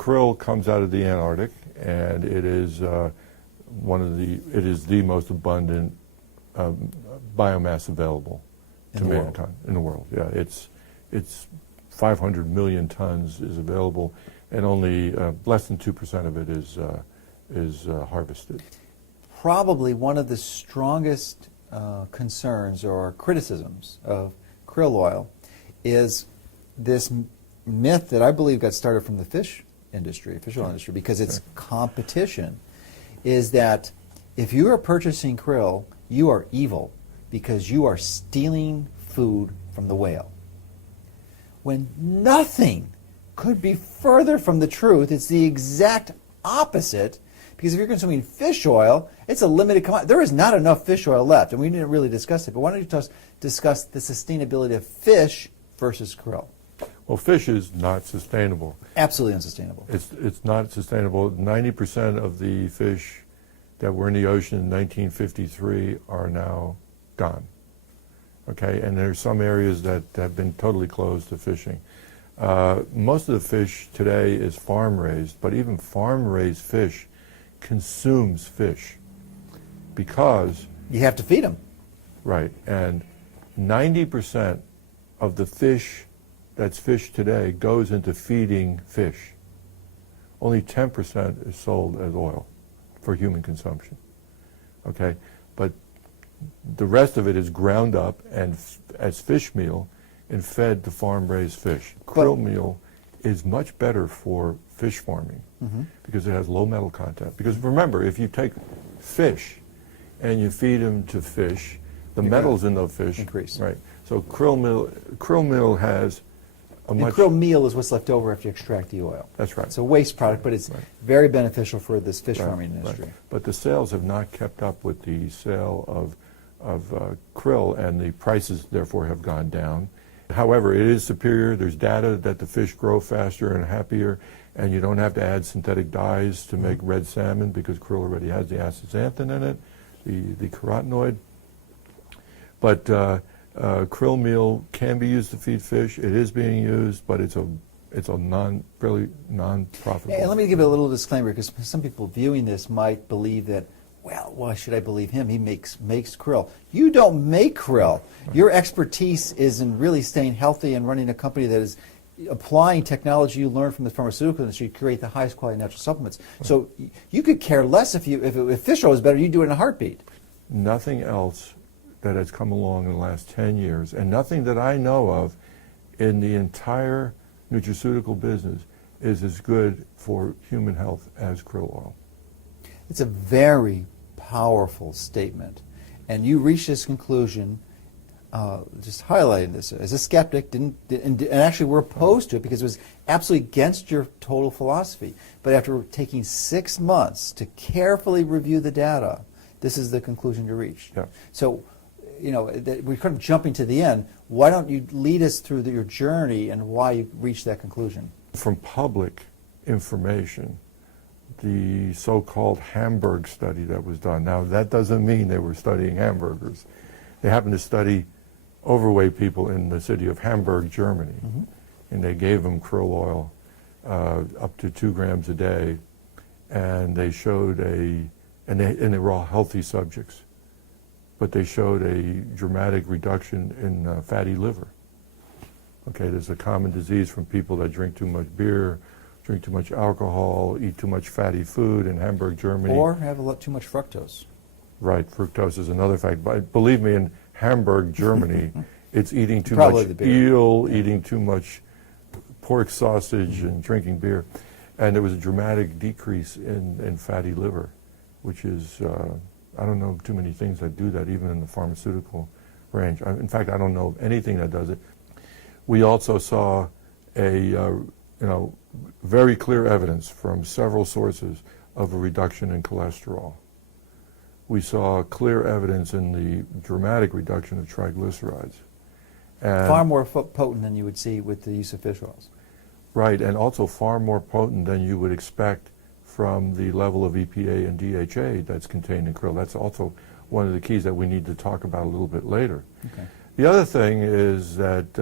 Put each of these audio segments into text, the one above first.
krill comes out of the Antarctic, and it is it is the most abundant biomass available to mankind in the world. Yeah, it's 500 million tons is available, and only less than 2% of it is harvested. Probably one of the strongest concerns or criticisms of krill oil is this myth that I believe got started from the fish oil industry, because it's competition, is that if you are purchasing krill, you are evil because you are stealing food from the whale. When nothing could be further from the truth. It's the exact opposite, because if you're consuming fish oil, it's a limited commodity. There is not enough fish oil left, and we didn't really discuss it, but why don't you discuss the sustainability of fish versus krill? Well, fish is not sustainable. Absolutely unsustainable. It's not sustainable. 90% of the fish that were in the ocean in 1953 are now gone. Okay, and there's some areas that have been totally closed to fishing. Most of the fish today is farm-raised, but even farm-raised fish consumes fish because... You have to feed them. Right, and 90% of the fish that's fished today goes into feeding fish. Only 10% is sold as oil for human consumption. Okay, but the rest of it is ground up and as fish meal and fed to farm-raised fish. Krill meal is much better for fish farming because it has low metal content. Because remember, if you take fish and you feed them to fish, the metals in those fish increase. Right. So krill meal has a much... krill meal is what's left over after you extract the oil. That's right. It's a waste product, but it's very beneficial for this fish farming industry. Right. But the sales have not kept up with the sale of krill, and the prices therefore have gone down. However, it is superior. There's data that the fish grow faster and happier, and you don't have to add synthetic dyes to make red salmon because krill already has the astaxanthin in it, the carotenoid. But krill meal can be used to feed fish. It is being used, but it's a really non-profitable. And let me give a little disclaimer, because some people viewing this might believe that, well, why should I believe him? He makes krill. You don't make krill. Your expertise is in really staying healthy and running a company that is applying technology you learned from the pharmaceutical industry to create the highest quality natural supplements. So you could care less if fish oil is better, you'd do it in a heartbeat. Nothing else that has come along in the last 10 years, and nothing that I know of in the entire nutraceutical business is as good for human health as krill oil. It's a very powerful statement, and you reached this conclusion, just highlighting this, as a skeptic, and actually were opposed to it because it was absolutely against your total philosophy. But after taking 6 months to carefully review the data, this is the conclusion you reached. Yeah. So, we're kind of jumping to the end. Why don't you lead us through your journey and why you reached that conclusion? From public information, the so-called Hamburg study that was done. Now, that doesn't mean they were studying hamburgers. They happened to study overweight people in the city of Hamburg, Germany, and they gave them krill oil up to 2 grams a day, and they showed and they were all healthy subjects, but they showed a dramatic reduction in fatty liver. Okay, there's a common disease from people that drink too much beer, drink too much alcohol, eat too much fatty food in Hamburg, Germany. Or have too much fructose. Right, fructose is another fact. But believe me, in Hamburg, Germany, it's eating too much eel, eating too much pork sausage, and drinking beer. And there was a dramatic decrease in fatty liver, which is, I don't know too many things that do that, even in the pharmaceutical range. In fact, I don't know of anything that does it. We also saw very clear evidence from several sources of a reduction in cholesterol. We saw clear evidence in the dramatic reduction of triglycerides. And far more potent than you would see with the use of fish oils. Right, and also far more potent than you would expect from the level of EPA and DHA that's contained in krill. That's also one of the keys that we need to talk about a little bit later. Okay. The other thing is that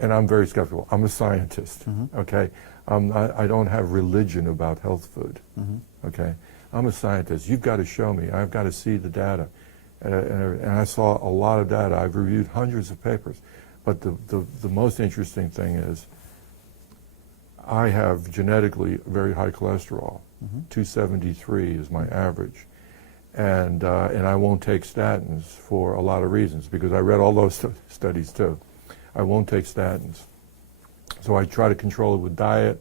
and I'm very skeptical. I'm a scientist, okay? I don't have religion about health food, okay? I'm a scientist. You've got to show me. I've got to see the data. And I saw a lot of data. I've reviewed hundreds of papers. But the most interesting thing is I have genetically very high cholesterol. 273 is my average. And I won't take statins for a lot of reasons, because I read all those studies too. I won't take statins. So I try to control it with diet.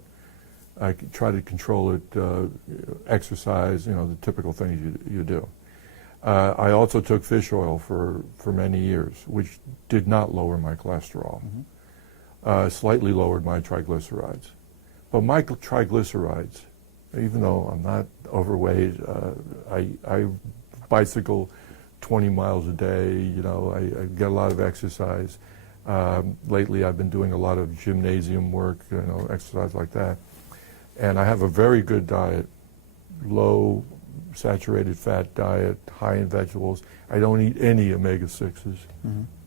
I try to control it, exercise, the typical things you do. I also took fish oil for many years, which did not lower my cholesterol. Slightly lowered my triglycerides. But my triglycerides, even though I'm not overweight, I bicycle 20 miles a day, I get a lot of exercise. Lately I've been doing a lot of gymnasium work, exercise like that. And I have a very good diet, low saturated fat diet, high in vegetables. I don't eat any omega-6s,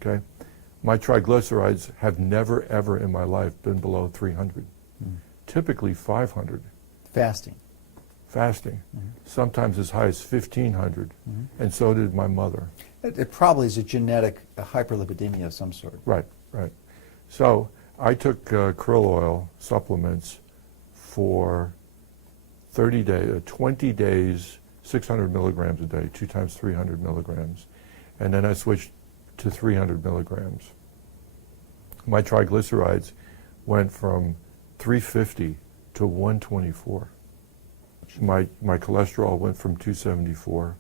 okay? My triglycerides have never, ever in my life been below 300. Typically 500. Fasting. Sometimes as high as 1,500, and so did my mother. It probably is a genetic hyperlipidemia of some sort. Right. So I took krill oil supplements for 20 days, 600 milligrams a day, 2 times 300 milligrams. And then I switched to 300 milligrams. My triglycerides went from 350 to 124. My cholesterol went from 274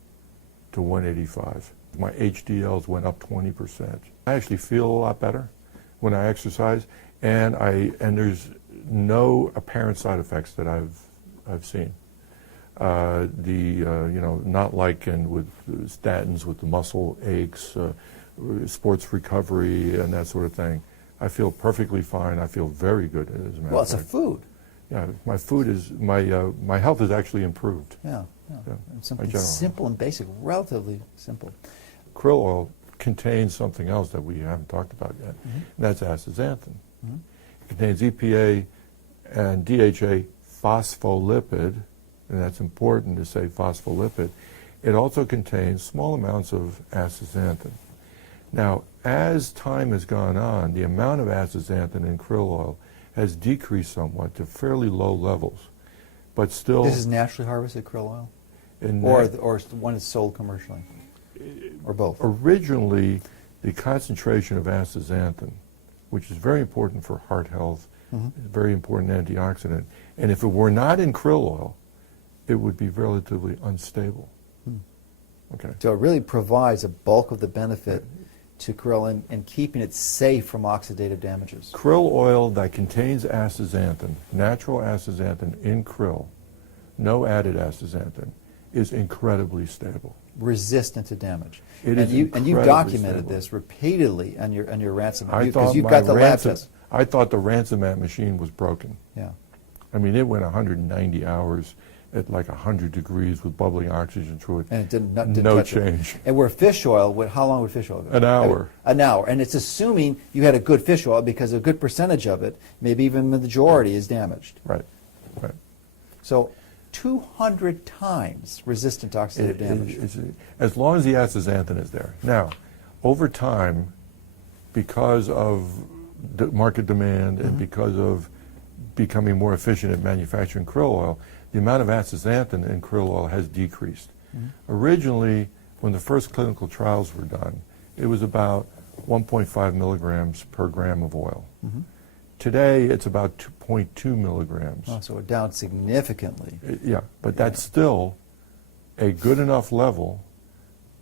to 185. My HDLs went up 20%. I actually feel a lot better when I exercise, and there's no apparent side effects that I've seen. Not like with statins with the muscle aches, sports recovery, and that sort of thing. I feel perfectly fine. I feel very good, as a matter of fact. Well, it's a food. Yeah, my food is, my health has actually improved. Yeah. And something general. simple and basic, relatively simple. Krill oil contains something else that we haven't talked about yet, and that's astaxanthin. It contains EPA and DHA phospholipid, and that's important to say phospholipid. It also contains small amounts of astaxanthin. Now, as time has gone on, the amount of astaxanthin in krill oil has decreased somewhat to fairly low levels, but still... This is naturally harvested krill oil? Or one is sold commercially? Or both? Originally, the concentration of astaxanthin, which is very important for heart health, very important antioxidant, and if it were not in krill oil, it would be relatively unstable. Okay. So it really provides a bulk of the benefit to krill and keeping it safe from oxidative damages. Krill oil that contains astaxanthin, natural astaxanthin in krill, no added astaxanthin, is incredibly stable. Resistant to damage. It and is you've documented stable. this repeatedly on your ransom, I because thought you've my got the lab ransom, test. I thought the Ransomat machine was broken. Yeah. I mean, it went 190 hours at like 100 degrees with bubbling oxygen through it. And it didn't no touch change. It. And where fish oil, how long would fish oil go? An hour. An hour. And it's assuming you had a good fish oil, because a good percentage of it, maybe even the majority, is damaged. Right. So 200 times resistant to oxidative damage. As long as the astaxanthin is there. Now, over time, because of market demand and because of becoming more efficient at manufacturing krill oil, the amount of astaxanthin in krill oil has decreased. Originally, when the first clinical trials were done, it was about 1.5 milligrams per gram of oil. Today, it's about 2.2 milligrams. Oh, so we're down significantly. Yeah, but that's still a good enough level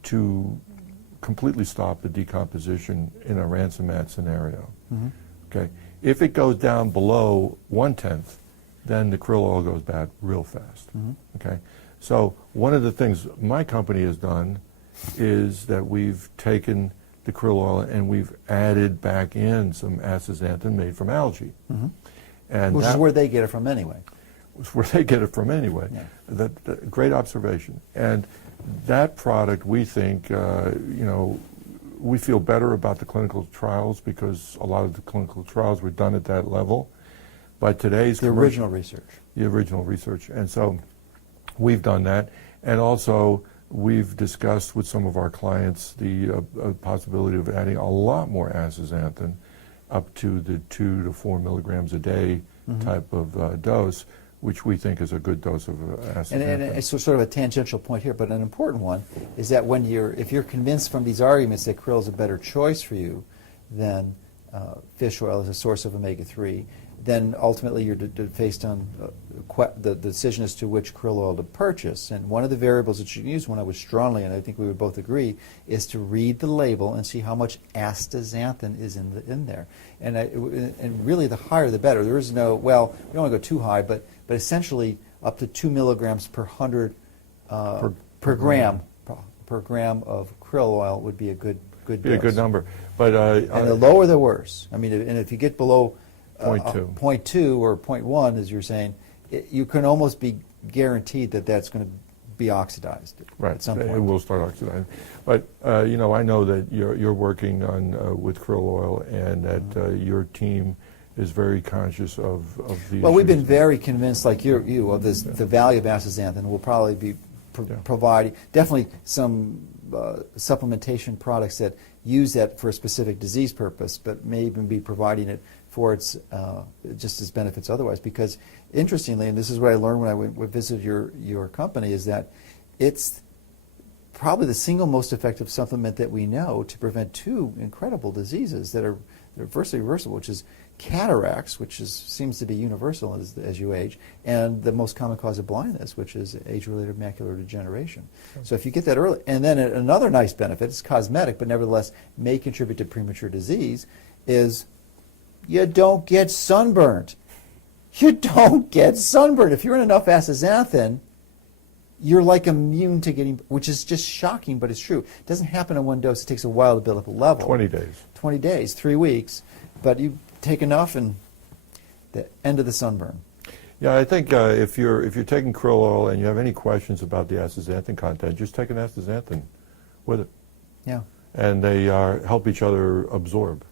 to completely stop the decomposition in a Ransomat scenario. Okay, if it goes down below 1/10, then the krill oil goes bad real fast. Okay, so one of the things my company has done is that we've taken the krill oil and we've added back in some astaxanthin made from algae. And Which is where they get it from anyway. It's where they get it from anyway. Yeah. Great observation. And that product, we think, we feel better about the clinical trials because a lot of the clinical trials were done at that level. But today's The original research. The original research. And so we've done that. And also we've discussed with some of our clients the possibility of adding a lot more astaxanthin up to the 2 to 4 milligrams a day type of dose, which we think is a good dose of astaxanthin. And it's sort of a tangential point here, but an important one is that if you're convinced from these arguments that krill is a better choice for you than fish oil as a source of omega-3, then ultimately you're faced on the decision as to which krill oil to purchase. And one of the variables that you can use, one I would strongly, and I think we would both agree, is to read the label and see how much astaxanthin is in there. And really the higher the better. There is no, well, we don't want to go too high, but essentially up to 2 milligrams per 100 per gram of krill oil would be a good dose. Be a good number. But and the lower the worse. I mean, and if you get below 0.2 or 0.1, as you're saying, you can almost be guaranteed that that's going to be oxidized at some point. It will start oxidizing. But you know, I know that you're working on with krill oil, and that your team is very conscious of the Well, we've been issues. very convinced, like you, of this, the value of astaxanthin. We'll probably be providing definitely some supplementation products that use that for a specific disease purpose, but may even be providing it for its just as benefits otherwise. Because interestingly, and this is what I learned when I visited your company, is that it's probably the single most effective supplement that we know to prevent two incredible diseases that are virtually reversible, which is cataracts, which seems to be universal as you age, and the most common cause of blindness, which is age-related macular degeneration. So if you get that early, and then another nice benefit, it's cosmetic, but nevertheless may contribute to premature disease, is you don't get sunburned. You don't get sunburned. If you're in enough astaxanthin, you're like immune to getting, which is just shocking, but it's true. It doesn't happen in one dose. It takes a while to build up a level. 20 days. 20 days, 3 weeks. But you take enough and the end of the sunburn. Yeah, I think if you're taking krill oil and you have any questions about the astaxanthin content, just take an astaxanthin with it. Yeah. And they help each other absorb.